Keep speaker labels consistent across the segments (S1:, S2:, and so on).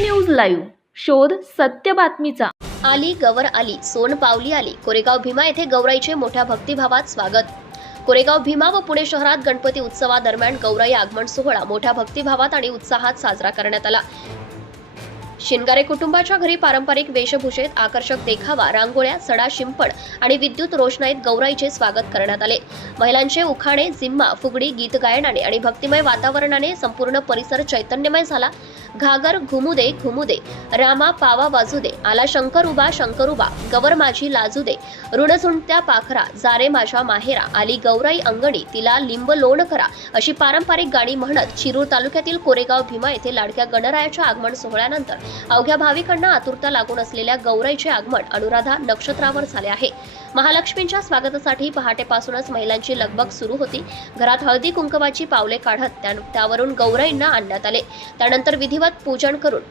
S1: Live. शोध सत्य बातमीचा.
S2: आली गवर आली सोन पावली आली. कोरेगाव भीमा येथे गौराईचे मोठ्या भक्तिभावात स्वागत. कोरेगाव भीमा व पुणे शहरात गणपती उत्सवादरम्यान गौराई आगमन सोहळा मोठ्या भक्तिभावात आणि उत्साहात साजरा करण्यात आला. शिंगारे कुटुंबाच्या घरी पारंपरिक वेशभूषेत आकर्षक देखावा रांगोळ्या सडा शिंपण आणि विद्युत रोषणाईत गौराईचे स्वागत करण्यात आले. महिलांचे उखाणे जिम्मा फुगडी गीत गायनाने आणि भक्तिमय वातावरणाने संपूर्ण परिसर चैतन्यमय झाला. घागर घुमू दे घुमू दे. रामा पावा वाजू दे. आला शंकर उबा शंकर उबा गवर माझी लाजू दे. ऋणझुंटत्या पाखरा. जारे माझ्या माहेरा. आली गौराई अंगणी. तिला लिंब लोण करा. अशी पारंपरिक गाणी म्हणत शिरूर तालुक्यातील कोरेगाव भीमा येथे लाडक्या गणरायाच्या आगमन सोहळ्यानंतर अवघ्या भाविकांना आतुरता लागून असलेल्या गौराईचे आगमन अनुराधा नक्षत्रावर झाले आहे. महालक्ष्मींच्या स्वागतासाठी पहाटेपासूनच महिलांची लगबग सुरू होती. घरात हळदी कुंकवाची पावले काढत त्यावरून गौराईंना आणण्यात आले. त्यानंतर विधी विधिवत पूजन करून.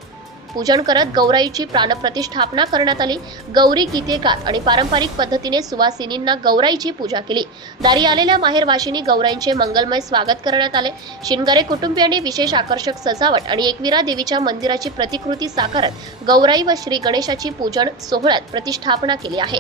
S2: पूजन करत गौराईची प्राणप्रतिष्ठापना करण्यात आली. गौरी गीतेकार आणि पारंपरिक पद्धतीने सुवासिनींना गौराईची पूजा केली. दारी आलेल्या माहेरवाशिनी गौराईंचे मंगलमय स्वागत करण्यात आले. शिनगरे कुटुंबियांनी विशेष आकर्षक सजावट आणि एकविरा देवीच्या मंदिराची प्रतिकृती साकारत गौराई व श्री गणेशाची पूजन सोहळ्यात प्रतिष्ठापना केली आहे.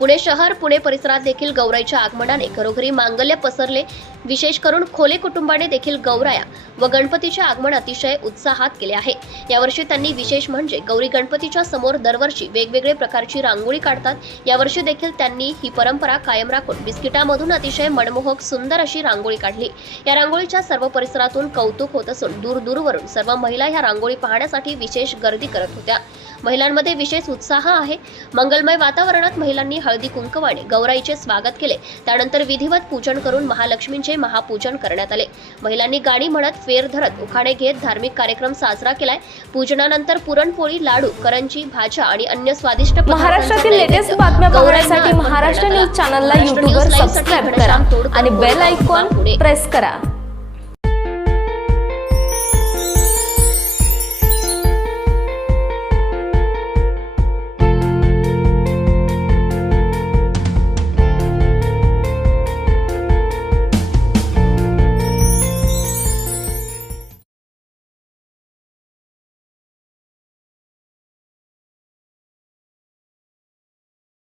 S2: पुणे शहर पुणे परिसरात देखील गौराईच्या आगमनाने घरोघरी मांगल्य पसरले. विशेष करून खोले कुटुंबाने देखील गौराया व गणपतीचे आगमन अतिशय उत्साहात केले आहे. यावर्षी त्यांनी विशेष म्हणजे गौरी गणपतीच्या समोर दरवर्षी वेगवेगळे प्रकारची रांगोळी काढतात. यावर्षी देखील त्यांनी ही परंपरा कायम राखून बिस्किटामधून अतिशय मनमोहक सुंदर अशी रांगोळी काढली. या रांगोळीच्या सर्व परिसरातून कौतुक होत असून दूरदूरवरून सर्व महिला ह्या रांगोळी पाहण्यासाठी विशेष गर्दी करत होत्या. महिलांमध्ये विशेष उत्साह आहे मंगलमय वातावरणात महिलांनी हळदी कुंकवाने गौराईचे स्वागत केले त्यानंतर विधिवत पूजन करून महालक्ष्मींचे महापूजन करण्यात आले महिलांनी गाणी म्हणत फेर धरत उखाणे घेत धार्मिक कार्यक्रम साजरा केलाय पूजनानंतर पुरणपोळी लाडू करंजी भाज्या आणि अन्य स्वादिष्ट
S1: महाराष्ट्रातील लेटेस्ट बातम्या
S2: अर्पण
S1: महाराष्ट्र न्यूज. चॅनलला युट्यूबवर सबस्क्राईब करा आणि बेल आयकॉन. प्रेस करा